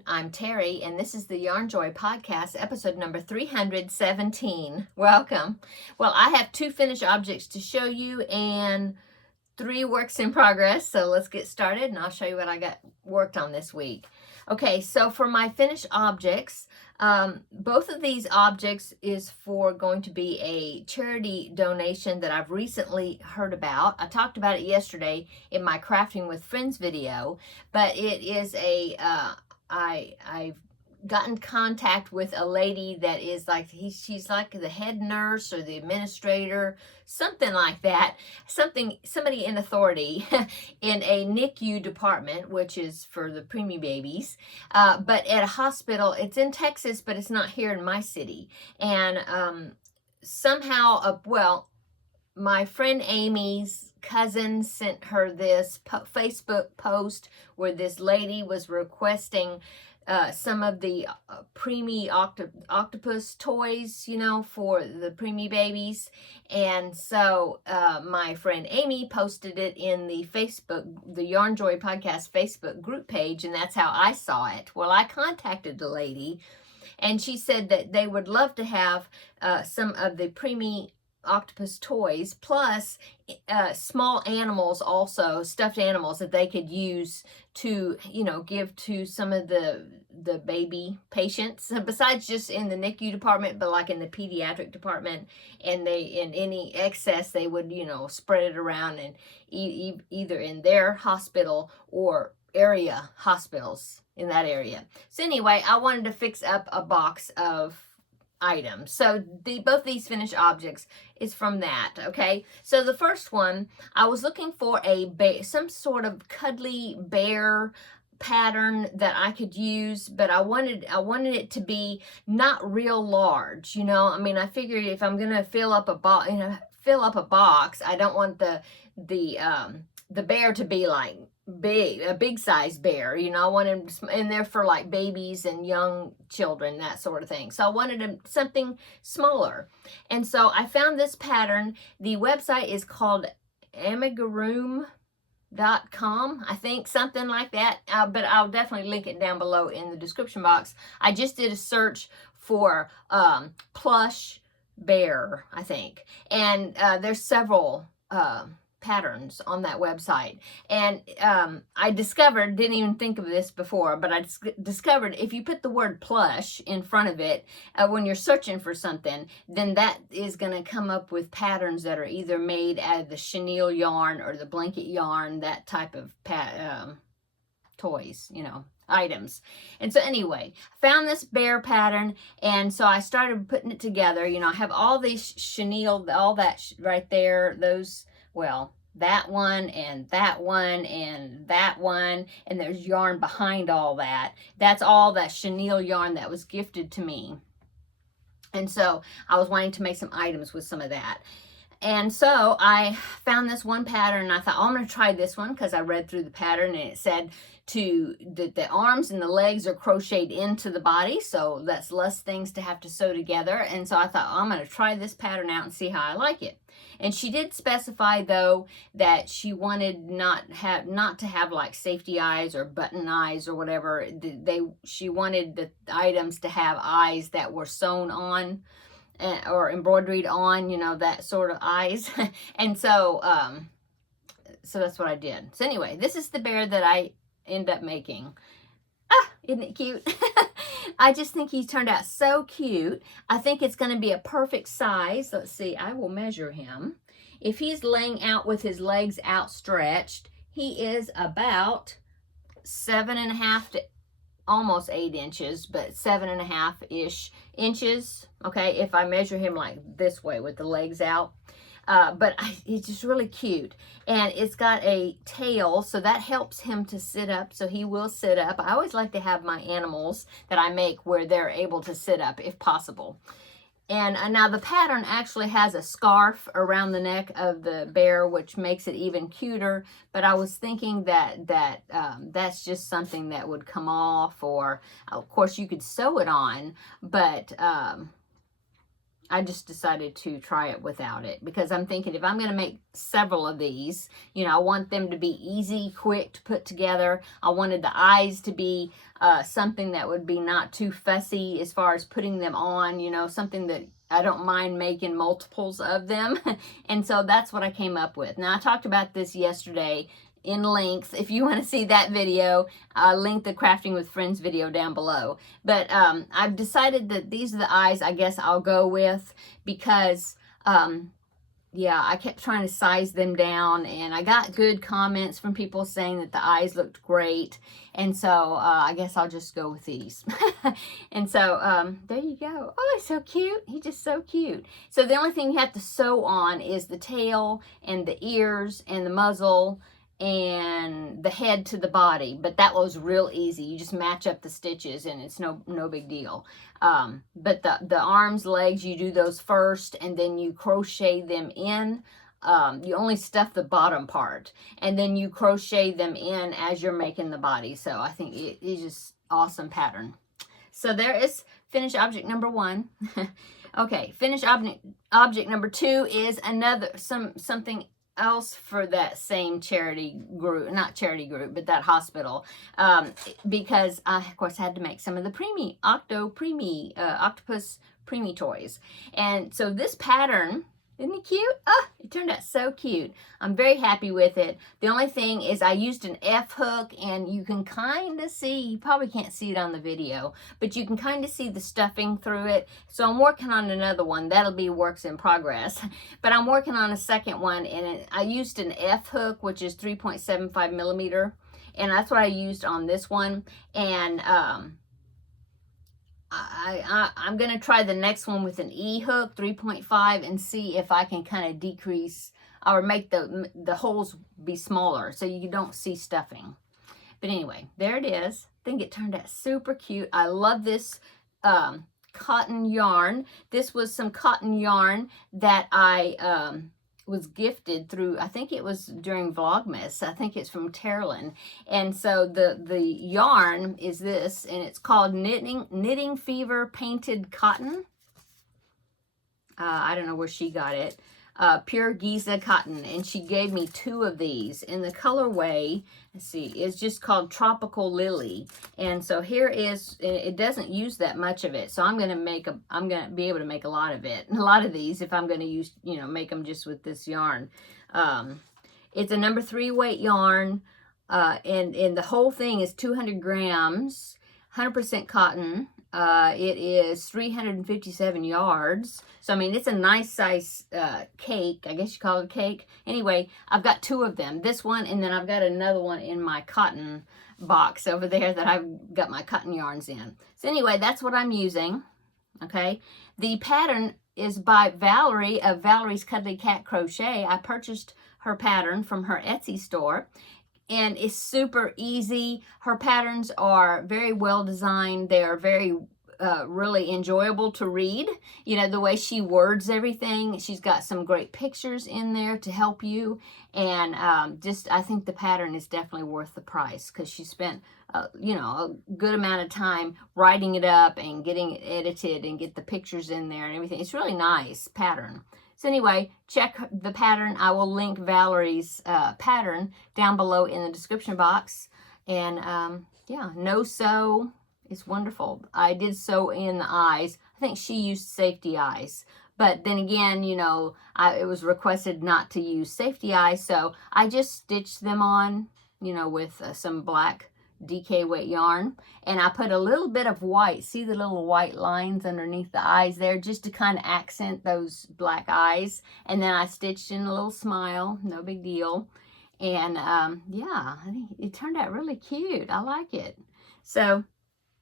everyone. I'm Terry, and this is the Yarn Joy Podcast, episode number 317. Welcome. Well, I have 2 finished objects to show you and 3 works in progress. So let's get started, and I'll show you what I got worked on this week. Okay, so for my finished objects, both of these objects is going to be a charity donation that I've recently heard about. I talked about it yesterday in my Crafting with Friends video, but it is I've gotten contact with a lady that is she's like the head nurse or the administrator, something like that, somebody in authority in a NICU department, which is for the preemie babies, but at a hospital. It's in Texas, but it's not here in my city. And my friend Amy's cousin sent her this Facebook post where this lady was requesting some of the preemie octopus toys, for the preemie babies. And so my friend Amy posted it in the Yarn Joy Podcast Facebook group page, and that's how I saw it. Well, I contacted the lady, and she said that they would love to have some of the preemie octopus toys, plus small animals, also stuffed animals that they could use to give to some of the baby patients, besides just in the NICU department, but like in the pediatric department. And in any excess they would spread it around, and either in their hospital or area hospitals in that area. So anyway, I wanted to fix up a box of items. So both these finished objects is from that. Okay, so the first one, I was looking for some sort of cuddly bear pattern that I could use, but I wanted it to be not real large. I figured if I'm gonna fill up a box, I don't want the bear to be like a big size bear. I wanted him in there for like babies and young children, that sort of thing. So I wanted something smaller, and so I found this pattern. The website is called amigurume.com, I think, something like that, but I'll definitely link it down below in the description box. I just did a search for plush bear, I think, and there's several patterns on that website. And I discovered, didn't even think of this before, but I discovered if you put the word plush in front of it when you're searching for something, then that is going to come up with patterns that are either made out of the chenille yarn or the blanket yarn, that type of toys, items. And so anyway, I found this bear pattern, and so I started putting it together. I have all these chenille, all that right there, that one and that one and that one, and there's yarn behind all that. That's all that chenille yarn that was gifted to me. And so I was wanting to make some items with some of that. And so I found this one pattern, and I thought, I'm going to try this one, because I read through the pattern and it said the arms and the legs are crocheted into the body, so that's less things to have to sew together. And so I thought, I'm going to try this pattern out and see how I like it. And she did specify, though, that she wanted not to have like safety eyes or button eyes or whatever. She wanted the items to have eyes that were sewn on or embroidered on, that sort of eyes. And so that's what I did. So anyway, this is the bear that I end up making. Isn't it cute? I just think he turned out so cute. I think it's going to be a perfect size. Let's see, I will measure him. If he's laying out with his legs outstretched, he is about 7.5 to almost 8 inches, but 7.5-ish inches. Okay, if I measure him like this way with the legs out. But he's just really cute, and it's got a tail, so that helps him to sit up, so he will sit up. I always like to have my animals that I make where they're able to sit up if possible. And now the pattern actually has a scarf around the neck of the bear, which makes it even cuter. But I was thinking that that's just something that would come off, or of course you could sew it on, but I just decided to try it without it, because I'm thinking if I'm going to make several of these, you know, I want them to be easy, quick to put together. I wanted the eyes to be something that would be not too fussy as far as putting them on, you know, something that I don't mind making multiples of them. And so that's what I came up with. Now, I talked about this yesterday in length. If you want to see that video, I'll link the Crafting with Friends video down below. But I've decided that these are the eyes I guess I'll go with, because yeah, I kept trying to size them down, and I got good comments from people saying that the eyes looked great, and so I guess I'll just go with these. And so there you go. Oh, he's so cute. He's just so cute. So the only thing you have to sew on is the tail and the ears and the muzzle and the head to the body, but that was real easy. You just match up the stitches and it's no big deal. But the arms, legs, you do those first, and then you crochet them in. You only stuff the bottom part, and then you crochet them in as you're making the body. So I think it is just awesome pattern. So there is finished object number 1. Okay, finished object number 2 is something else for that same charity group, not charity group, but that hospital, because I of course had to make some of the octopus preemie toys. And so this pattern, isn't it cute? Ah, it turned out so cute. I'm very happy with it. The only thing is I used an F hook, and you can kind of see, you probably can't see it on the video, but you can kind of see the stuffing through it. So I'm working on another one. That'll be works in progress. But I'm working on a second one, and I used an F hook, which is 3.75 millimeter. And that's what I used on this one. And I'm going to try the next one with an E hook, 3.5, and see if I can kind of decrease or make the holes be smaller so you don't see stuffing. But anyway, there it is. I think it turned out super cute. I love this cotton yarn. This was some cotton yarn that I was gifted through, I think it was during Vlogmas. I think it's from Terri. And so the yarn is this, and it's called Knitting Fever Painted Cotton. I don't know where she got it. Pure Giza cotton, and she gave me 2 of these in the colorway. Let's see, it's just called Tropical Lily. And so here is, it doesn't use that much of it, so I'm gonna be able to make a lot of it, a lot of these, if I'm gonna use, you know, make them just with this yarn. It's a number 3 weight yarn, and the whole thing is 200 grams, 100% cotton. It is 357 yards. So, I mean, it's a nice size cake. I guess you call it a cake. Anyway, I've got 2 of them. This one, and then I've got another one in my cotton box over there that I've got my cotton yarns in. So, anyway, that's what I'm using. Okay. The pattern is by Valerie of Valerie's Cuddly Cat Crochet. I purchased her pattern from her Etsy store. And it's super easy. Her patterns are very well designed. They are very really enjoyable to read. You know, the way she words everything. She's got some great pictures in there to help you. And I think the pattern is definitely worth the price, because she spent, you know, a good amount of time writing it up and getting it edited and get the pictures in there and everything. It's really nice pattern. So anyway, check the pattern. I will link Valerie's pattern down below in the description box. And yeah, no sew. It's wonderful. I did sew in the eyes. I think she used safety eyes. But then again, you know, it was requested not to use safety eyes. So I just stitched them on, you know, with some black DK weight yarn, and I put a little bit of white. See the little white lines underneath the eyes there, just to kind of accent those black eyes. And then I stitched in a little smile, no big deal. And yeah, I think it turned out really cute. I like it. So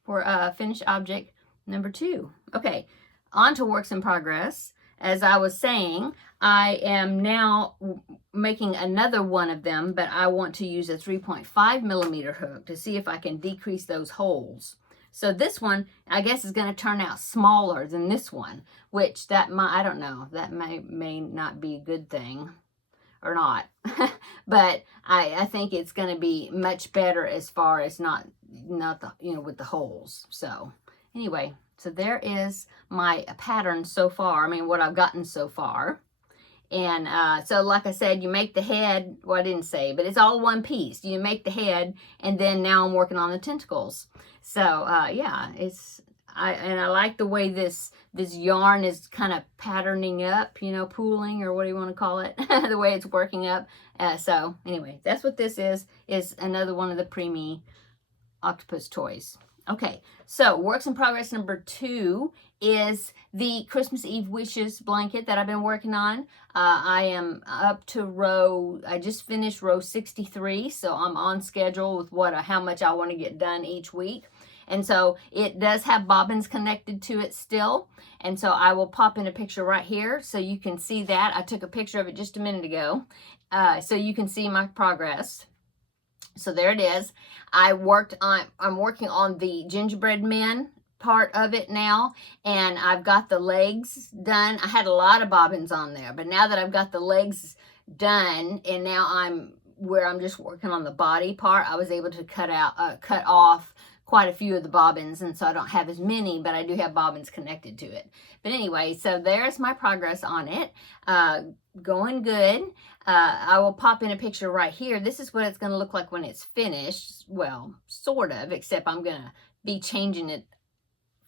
for finished object number 2. Okay, on to works in progress. As I was saying, I am now making another one of them, but I want to use a 3.5 millimeter hook to see if I can decrease those holes. So this one, I guess, is going to turn out smaller than this one, which that might, I don't know, that may not be a good thing or not. But I think it's going to be much better as far as not the, you know, with the holes. So anyway, So there is my pattern so far. I mean, what I've gotten so far. And so like I said, you make the head, well I didn't say, but it's all one piece. You make the head, and then now I'm working on the tentacles. So yeah, I like the way this yarn is kind of patterning up, you know, pooling, or what do you want to call it, the way it's working up. So anyway, that's what this is another one of the preemie octopus toys. Okay, so works in progress number 2 is the Christmas Eve wishes blanket that I've been working on. I am up to I just finished row 63, so I'm on schedule with how much I want to get done each week. And so it does have bobbins connected to it still. And so I will pop in a picture right here so you can see that. I took a picture of it just a minute ago, so you can see my progress. So there it is. I'm working on the gingerbread men part of it now, and I've got the legs done. I had a lot of bobbins on there, but now that I've got the legs done, and now I'm just working on the body part, I was able to cut off quite a few of the bobbins, and so I don't have as many, but I do have bobbins connected to it. But anyway, so there's my progress on it. Going good. I will pop in a picture right here. This is what it's going to look like when it's finished. Well, sort of, except I'm going to be changing it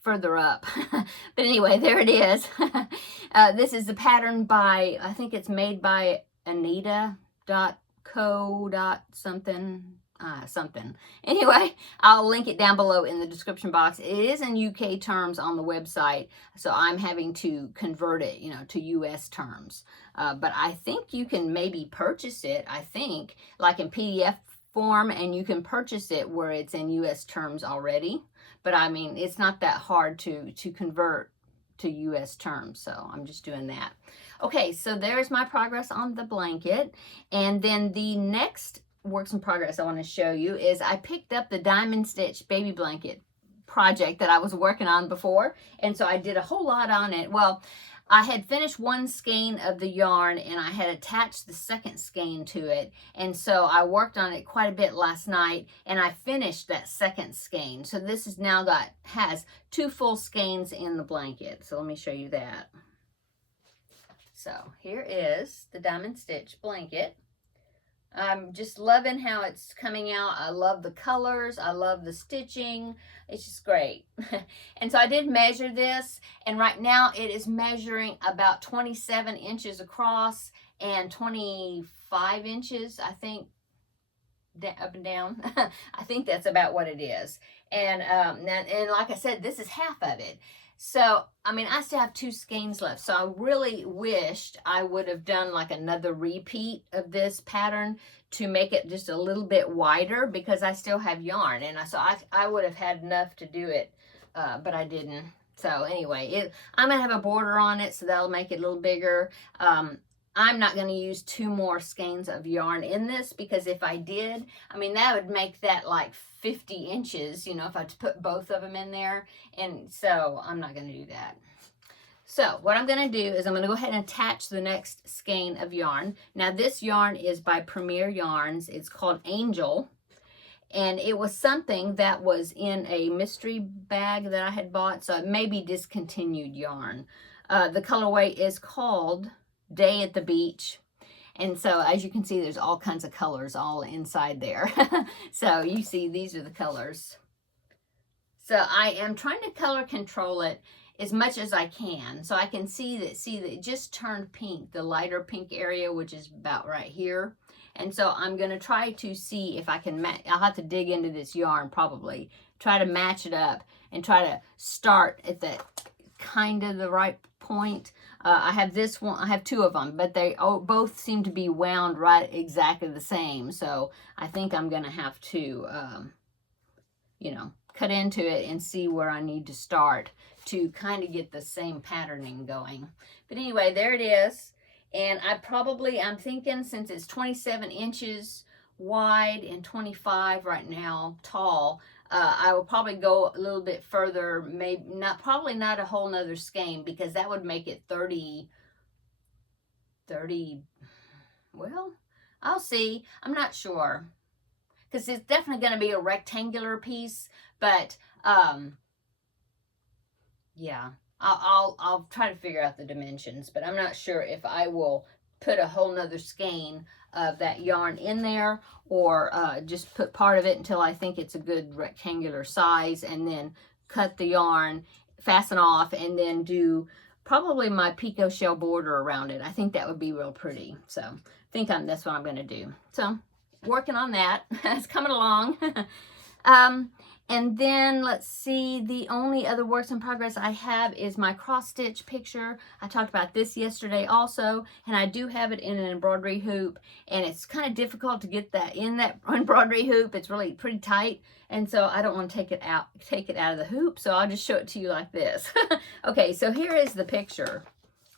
further up. But anyway, there it is. This is the pattern by, I think it's made by Anita.co.something. Something. Anyway, I'll link it down below in the description box. It is in UK terms on the website, so I'm having to convert it, you know, to US terms. But I think you can maybe purchase it, I think, like in PDF form, and you can purchase it where it's in US terms already. But I mean, it's not that hard to convert to US terms, so I'm just doing that. Okay, so there's my progress on the blanket. And then the next works in progress I want to show you is I picked up the diamond stitch baby blanket project that I was working on before, and so I did a whole lot on it. Well, I had finished one skein of the yarn, and I had attached the second skein to it, and so I worked on it quite a bit last night, and I finished that second skein. So this is now has 2 full skeins in the blanket. So let me show you that. So here is the diamond stitch blanket. I'm just loving how it's coming out. I love the colors. I love the stitching. It's just great. And so I did measure this, and right now it is measuring about 27 inches across and 25 inches, I think, up and down. I think that's about what it is. And like I said, this is half of it. So, I mean, I still have 2 skeins left. So I really wished I would have done like another repeat of this pattern to make it just a little bit wider, because I still have yarn. And so I would have had enough to do it, but I didn't. So anyway, I'm going to have a border on it, so that'll make it a little bigger. I'm not going to use 2 more skeins of yarn in this, because if I did, I mean, that would make that like 50 inches, you know, if I put both of them in there. And so I'm not going to do that. So what I'm going to do is I'm going to go ahead and attach the next skein of yarn. Now this yarn is by Premier Yarns. It's called Angel. And it was something that was in a mystery bag that I had bought, so it may be discontinued yarn. The colorway is called Day at the Beach. And so as you can see, there's all kinds of colors all inside there. So you see, these are the colors. So I am trying to color control it as much as I can. So I can see that it just turned pink, the lighter pink area, which is about right here. And so I'm going to try to see if I can I'll have to dig into this yarn probably, try to match it up and try to start at the kind of the right point. I have this one, I have 2 of them, but they both seem to be wound right exactly the same. So I think I'm going to have to, you know, cut into it and see where I need to start to kind of get the same patterning going. But anyway, there it is. And I'm thinking, since it's 27 inches wide and 25 right now tall, I will probably go a little bit further, probably not a whole nother skein, because that would make it 30, well, I'll see. I'm not sure, because it's definitely going to be a rectangular piece, but yeah, I'll try to figure out the dimensions, but I'm not sure if I will put a whole nother skein of that yarn in there, or just put part of it until I think it's a good rectangular size, and then cut the yarn, fasten off, and then do probably my picot shell border around it. I think that would be real pretty. So I think that's what I'm going to do. So working on that. It's coming along. And then let's see, the only other works in progress I have is my cross stitch picture. I talked about this yesterday also, and I do have it in an embroidery hoop, and it's kind of difficult to get that in that embroidery hoop. It's really pretty tight, and so I don't want to take it out of the hoop, so I'll just show it to you like this. Okay, so here is the picture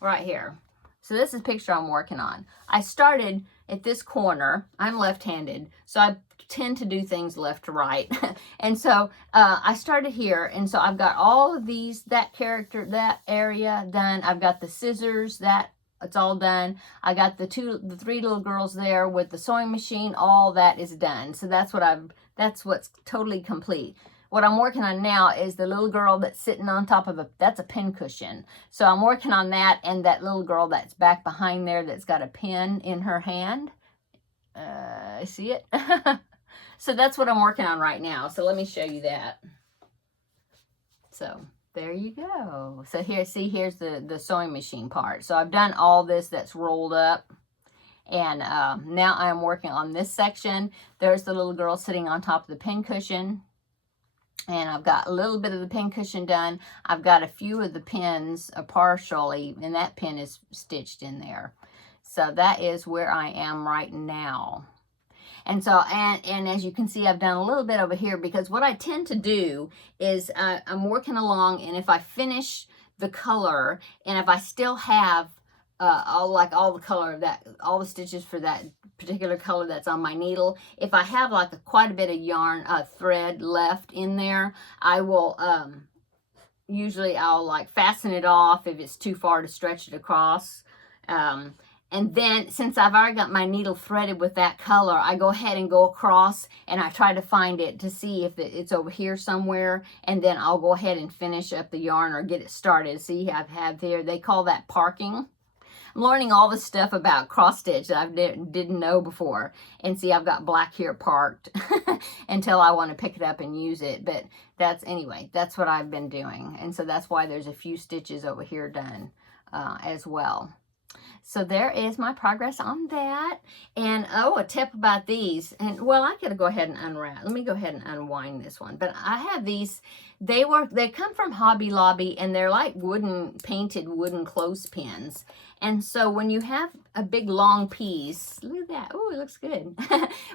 right here. So this is the picture I'm working on. I started at this corner. I'm left-handed, so I tend to do things left to right. And so I started here, and so I've got all of these, that character, that area done. I've got the scissors, that it's all done. I got the three little girls there with the sewing machine. All that is done. So that's what's totally complete. What I'm working on now is the little girl that's sitting on top of that's a pin cushion. So I'm working on that, and that little girl that's back behind there that's got a pin in her hand. See it? So that's what I'm working on right now. So let me show you that. So there you go. So here, see, here's the sewing machine part. So I've done all this that's rolled up. And now I'm working on this section. There's the little girl sitting on top of the pin cushion. And I've got a little bit of the pin cushion done. I've got a few of the pins partially, and that pin is stitched in there. So that is where I am right now. And so, and as you can see, I've done a little bit over here, because what I tend to do is I'm working along, and if I finish the color, and if I still have all the color of that, all the stitches for that particular color that's on my needle, if I have like quite a bit of yarn, thread left in there, I will, usually I'll like fasten it off if it's too far to stretch it across. And then, since I've already got my needle threaded with that color, I go ahead and go across, and I try to find it to see if it's over here somewhere, and then I'll go ahead and finish up the yarn or get it started. See, I have here, they call that parking. I'm learning all this stuff about cross stitch that I didn't know before. And see, I've got black here parked until I want to pick it up and use it. But anyway, that's what I've been doing. And so that's why there's a few stitches over here done as well. So there is my progress on that. And oh, a tip about these. And well, I gotta go ahead and unwrap. Let me go ahead and unwind this one. But I have these, they come from Hobby Lobby, and they're like painted wooden clothespins. And so when you have a big long piece, look at that. Oh, it looks good.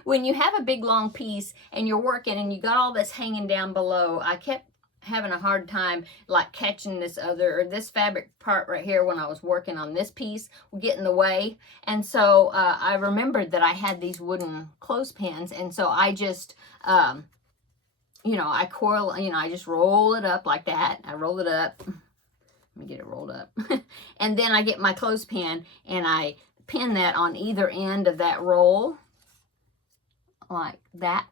When you have a big long piece and you're working and you got all this hanging down below, I kept having a hard time like catching this fabric part right here when I was working on this piece would get in the way. And so I remembered that I had these wooden clothespins, and so I just I coil, I just roll it up like that. I roll it up. Let me get it rolled up. And then I get my clothespin and I pin that on either end of that roll like that.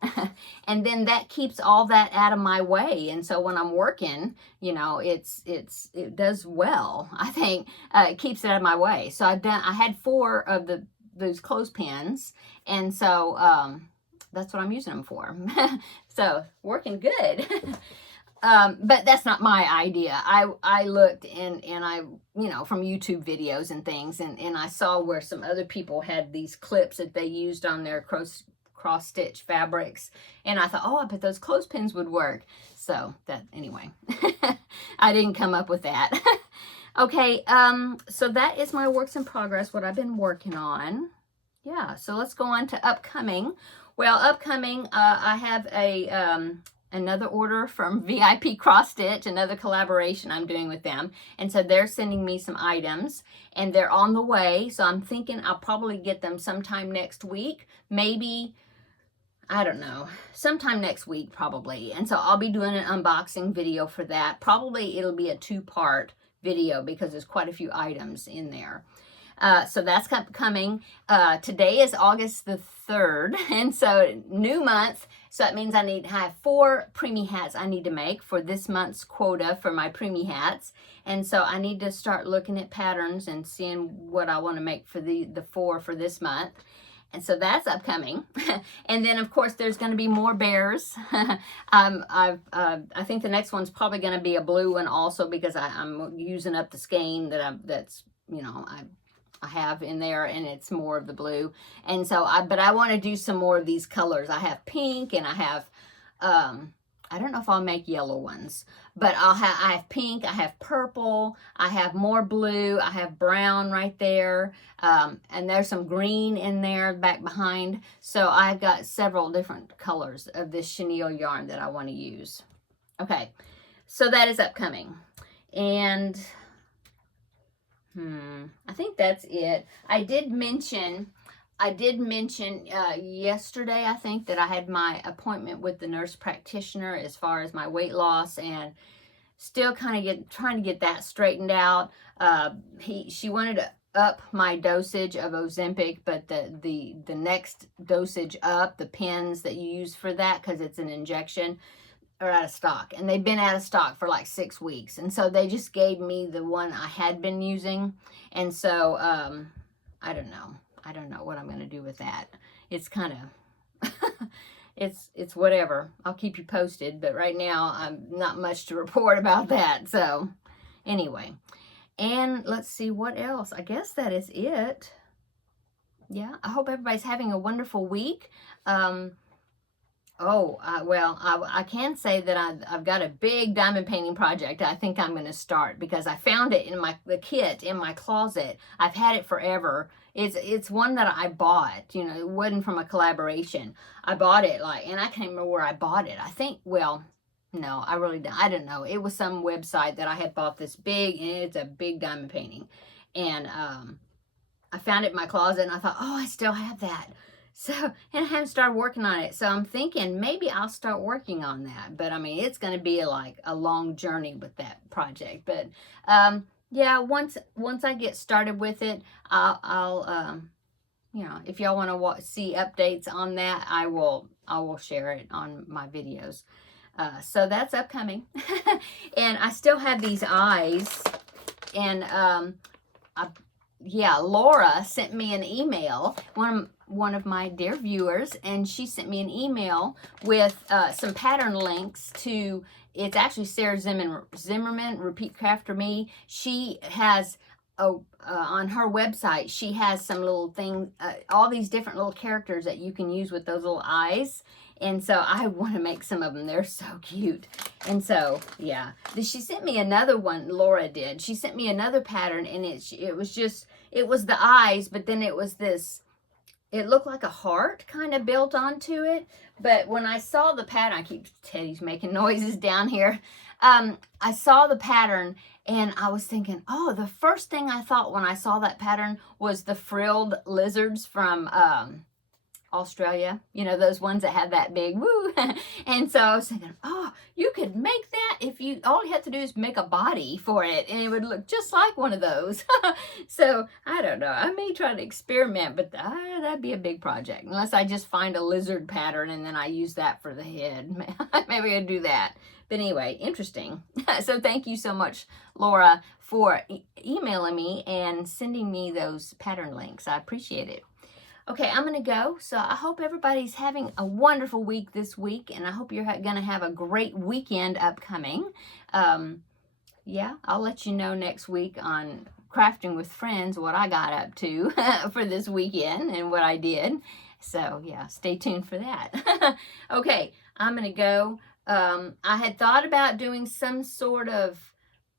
And then that keeps all that out of my way. And so when I'm working, it does well. I think it keeps it out of my way. So I had 4 of those clothespins, and so that's what I'm using them for. So working good. But that's not my idea. I looked and I, from YouTube videos and things, and I saw where some other people had these clips that they used on their cross stitch fabrics, and I thought, oh, I bet those clothespins would work. So anyway, I didn't come up with that. Okay, so that is my works in progress, what I've been working on. Yeah, so let's go on to upcoming. Well, upcoming, I have another order from VIP Cross Stitch, another collaboration I'm doing with them. And so they're sending me some items, and they're on the way. So I'm thinking I'll probably get them sometime next week. Maybe, I don't know, sometime next week probably. And so I'll be doing an unboxing video for that. Probably it'll be a 2-part video because there's quite a few items in there. So that's coming. Today is August the 3rd, and so new month. So that means I have 4 preemie hats I need to make for this month's quota for my preemie hats. And so I need to start looking at patterns and seeing what I want to make for the 4 for this month. And so that's upcoming. And then, of course, there's going to be more bears. I think the next one's probably going to be a blue one also, because I'm using up the skein that's I have in there, and it's more of the blue. And so but I want to do some more of these colors. I have pink, and I have I don't know if I'll make yellow ones, but I have pink, I have purple, I have more blue, I have brown right there, and there's some green in there back behind. So I've got several different colors of this chenille yarn that I want to use. Okay, so that is upcoming. And I think that's it. I did mention yesterday, I think, that I had my appointment with the nurse practitioner as far as my weight loss, and still kind of trying to get that straightened out. She wanted to up my dosage of Ozempic, but the next dosage up, the pens that you use for that, because it's an injection, are out of stock, and they've been out of stock for like 6 weeks, and so they just gave me the one I had been using. And so I don't know what I'm going to do with that. It's kind of it's whatever. I'll keep you posted, but right now I'm not much to report about that. So anyway, and let's see what else. I guess that is it. Yeah, I hope everybody's having a wonderful week. Well, I can say that I've got a big diamond painting project I think I'm going to start, because I found it in the kit in my closet. I've had it forever. It's one that I bought, it wasn't from a collaboration. I bought it, and I can't remember where I bought it. I think, well, no, I really don't. I don't know. It was some website that I had bought this big, and it's a big diamond painting. And I found it in my closet, and I thought, oh, I still have that. So, and I haven't started working on it. So I'm thinking maybe I'll start working on that. But I mean, it's going to be like a long journey with that project. But yeah, once I get started with it, I'll if y'all want to see updates on that, I will share it on my videos. So that's upcoming. And I still have these eyes, and Laura sent me an email, one of my dear viewers, and she sent me an email with some pattern links to, it's actually Sarah Zimmerman, Repeat Crafter Me. She has, on her website, she has some little thing, all these different little characters that you can use with those little eyes. And so I want to make some of them. They're so cute. And so, yeah. She sent me another one, Laura did. She sent me another pattern, and it was the eyes, but then it was this, it looked like a heart kind of built onto it. But when I saw the pattern, Teddy's making noises down here. I saw the pattern, and I was thinking, oh, the first thing I thought when I saw that pattern was the frilled lizards from Australia, those ones that have that big woo. And so I was thinking, oh, you could make that if all you have to do is make a body for it, and it would look just like one of those. So I don't know, I may try to experiment, but that'd be a big project, unless I just find a lizard pattern and then I use that for the head. Maybe I'd do that. But anyway, interesting. So thank you so much, Laura, for emailing me and sending me those pattern links. I appreciate it. Okay, I'm going to go. So I hope everybody's having a wonderful week this week, and I hope you're going to have a great weekend upcoming. Yeah, I'll let you know next week on Crafting with Friends what I got up to for this weekend and what I did. So, yeah, stay tuned for that. Okay, I'm going to go. I had thought about doing some sort of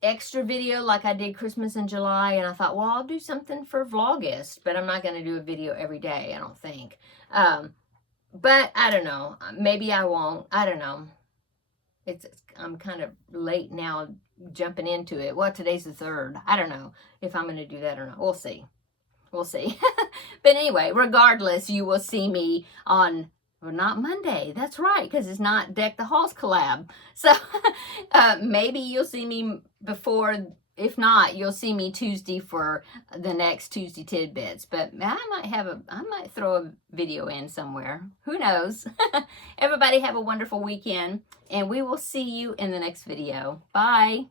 extra video like I did Christmas in July, and I thought, well, I'll do something for Vlogust, but I'm not going to do a video every day, I don't think. But I don't know, maybe I won't. I don't know. I'm kind of late now jumping into it. Well, today's the 3rd. I don't know if I'm going to do that or not. We'll see. But anyway, regardless, you will see me on, well, not Monday. That's right, because it's not Deck the Halls collab. So maybe you'll see me before if not, you'll see me Tuesday for the next Tuesday Tidbits. But I might throw a video in somewhere. Who knows? Everybody have a wonderful weekend, and we will see you in the next video. Bye.